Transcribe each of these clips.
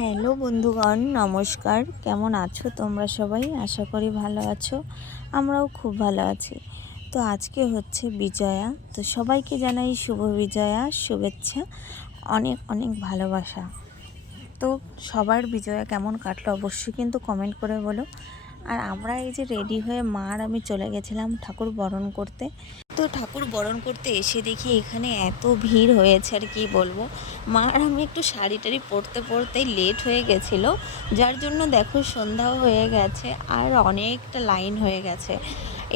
Hello বন্ধুগণ, নমস্কার। কেমন আছো তোমরা সবাই? আশা করি ভালো আছো। আমরাও খুব ভালো আছি। তো আজকে হচ্ছে বিজয়া, তো সবাইকে জানাই শুভ বিজয়া, শুভেচ্ছা, অনেক অনেক ভালোবাসা। তো সবার বিজয়া কেমন কাটলো অবশ্যই কিন্তু কমেন্ট করে বলো। আর আমরা এই যে রেডি হয়ে মা আর আমি চলে গেছিলাম ঠাকুর বরণ করতে। তো ঠাকুর বরণ করতে এসে দেখি এখানে এত ভিড় হয়েছে আর কি বলবো। মা আর আমি একটু শাড়ি টাড়ি পরতেই লেট হয়ে গেছিলো, যার জন্য দেখো সন্ধ্যাও হয়ে গেছে আর অনেকটা লাইন হয়ে গেছে।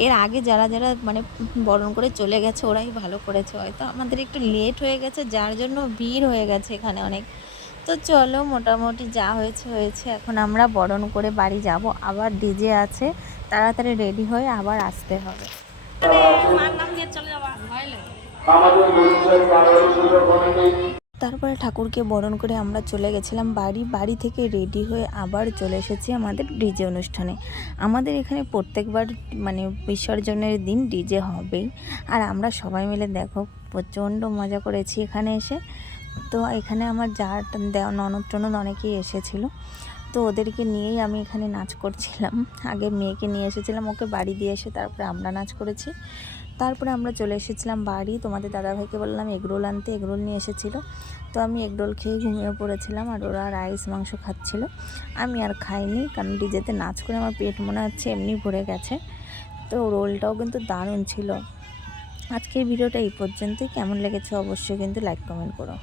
এর আগে যারা যারা মানে বরণ করে চলে গেছে ওরাই ভালো করেছে, হয়তো আমাদের একটু লেট হয়ে গেছে যার জন্য ভিড় হয়ে গেছে এখানে অনেক। তো চলো, মোটামুটি যা হয়েছে হয়েছে, এখন আমরা বরণ করে বাড়ি যাব। আবার ডিজে আছে, তাড়াতাড়ি রেডি হয়ে আবার আসতে হবে। তারপরে ঠাকুরকে বরণ করে আমরা চলে গেছিলাম বাড়ি থেকে রেডি হয়ে আবার চলে এসেছি আমাদের ডিজে অনুষ্ঠানে। আমাদের এখানে প্রত্যেকবার মানে বিসর্জনের দিন ডিজে হবেই, আর আমরা সবাই মিলে দেখো প্রচণ্ড মজা করেছি এখানে এসে। তো এখানে আমার ননদ টনদ অনেকেই এসেছিলো, তো ওদেরকে নিয়েই আমি এখানে নাচ করছিলাম। আগে মেয়েকে নিয়ে এসেছিলাম, ওকে বাড়ি দিয়ে এসে তারপরে আমরা নাচ করেছি। তারপরে আমরা চলে এসেছিলাম বাড়ি। তোমাদের দাদাভাইকে বললাম এগরোল আনতে, এগরোল নিয়ে এসেছিলো। তো আমি এগরোল খেয়ে ঘুমিয়ে পড়েছিলাম, আর ওরা রাইস মাংস খাচ্ছিলো। আমি আর খাইনি, কারণ ডিজেতে নাচ করে আমার পেট মনে হচ্ছে এমনি ভরে গেছে। তো রোলটাও কিন্তু দারুণ ছিল। আজকের ভিডিওটা এই পর্যন্তই। কেমন লেগেছে অবশ্যই কিন্তু লাইক কমেন্ট করো।